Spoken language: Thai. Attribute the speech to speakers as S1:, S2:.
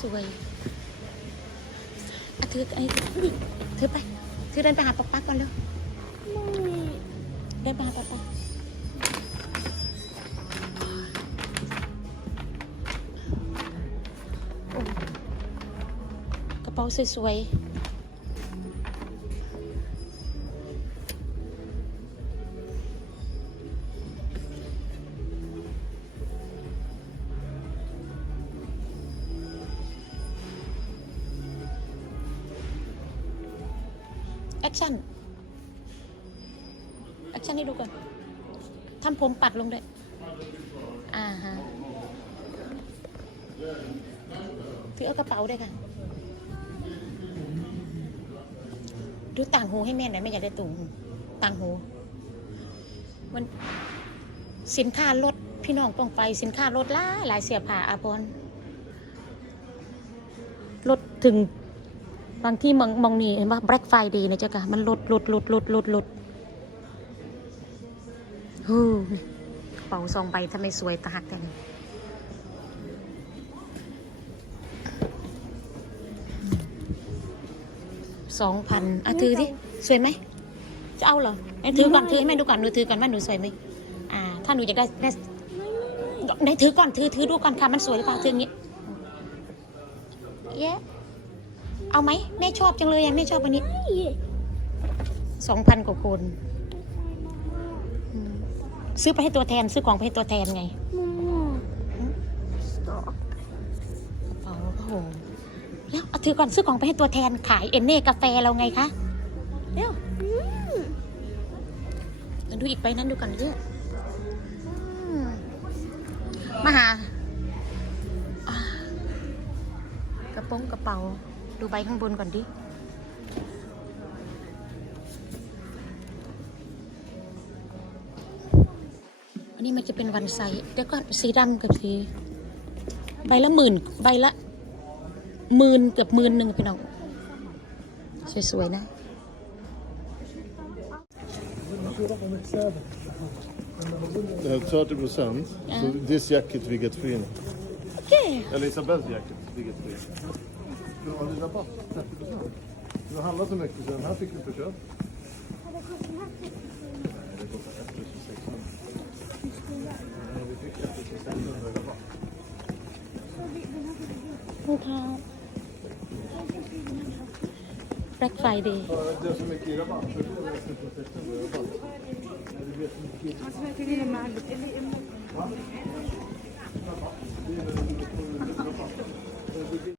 S1: สวยๆอะถือไอ้ถือไปถือเดินไปหาป๊อกป๊กก่อนเร็วเดินไปหาป๊อกป๊กโอ้กระเป๋าสวยๆ แอคชั่น แอคชั่นให้ดูก่อนทำผมปัดลงด้วย อ่าฮะถือเอากระเป๋าด้วยค่ะ ดูต่างหูให้แม่หน่อยไม่อยากได้ตุ่งต่างหู มันสินค้าลดพี่น้องต้องไป สินค้าลดหลาหลายเสียผ่าอาพรลดถึง บางที่มองมองนี่เห็นว่า Black Friday นะเจ้าค่ะมันลดลดลดลดลดลดฮู้เป๋าซองใบทำไมสวยตาหักแต่นี่สองพันอะถือดิสวยไหม จะเอาเหรอไอ้ถือก่อนถือให้แม่ดูก่อนหนูถือก่อนว่าหนูสวยไหมอ่า ถ้าหนูอยากได้ได้ได้ถือก่อนถือถือดูก่อนค่ะมันสวยหรือเปล่าถืออย่างงี้เย้ เอาไหมแม่ชอบจังเลยอะแม่ชอบอันนี้สองพันกว่าคนซื้อไปให้ตัวแทน ซื้อของไปให้ตัวแทนไง
S2: มูสต็อก
S1: โอ้โหแล้วเอาถือก่อนซื้อของไปให้ตัวแทนขายเอ็นเน่กาแฟเราไงคะเร็วเดี๋ยวดูอีกไปนั้นดูก่อนเยอะอืมมาหาอ่ากระโปรงกระเป๋า ดูใบข้างบนก่อนดิ อันนี้มันจะเป็นวันไซส์เดี๋ยวก็สีดำกับสี ใบละหมื่น ใบละหมื่นเกือบหมื่นหนึ่งพี่น้อง สวยๆนะ
S3: Det här 30 procent.
S1: Ja.
S3: Så this jacket we get free now.
S1: โอเค
S3: Eller Isabells jacket we get free. skulle ha lilla bastu. Du har handlat så mycket så den här fick du på köp. Det kostar 1600. Nej, vi fick 1600
S1: i rabatt. Okay. Black Friday.
S3: Det är så mycket i rabatt. Det är 1600 i rabatt.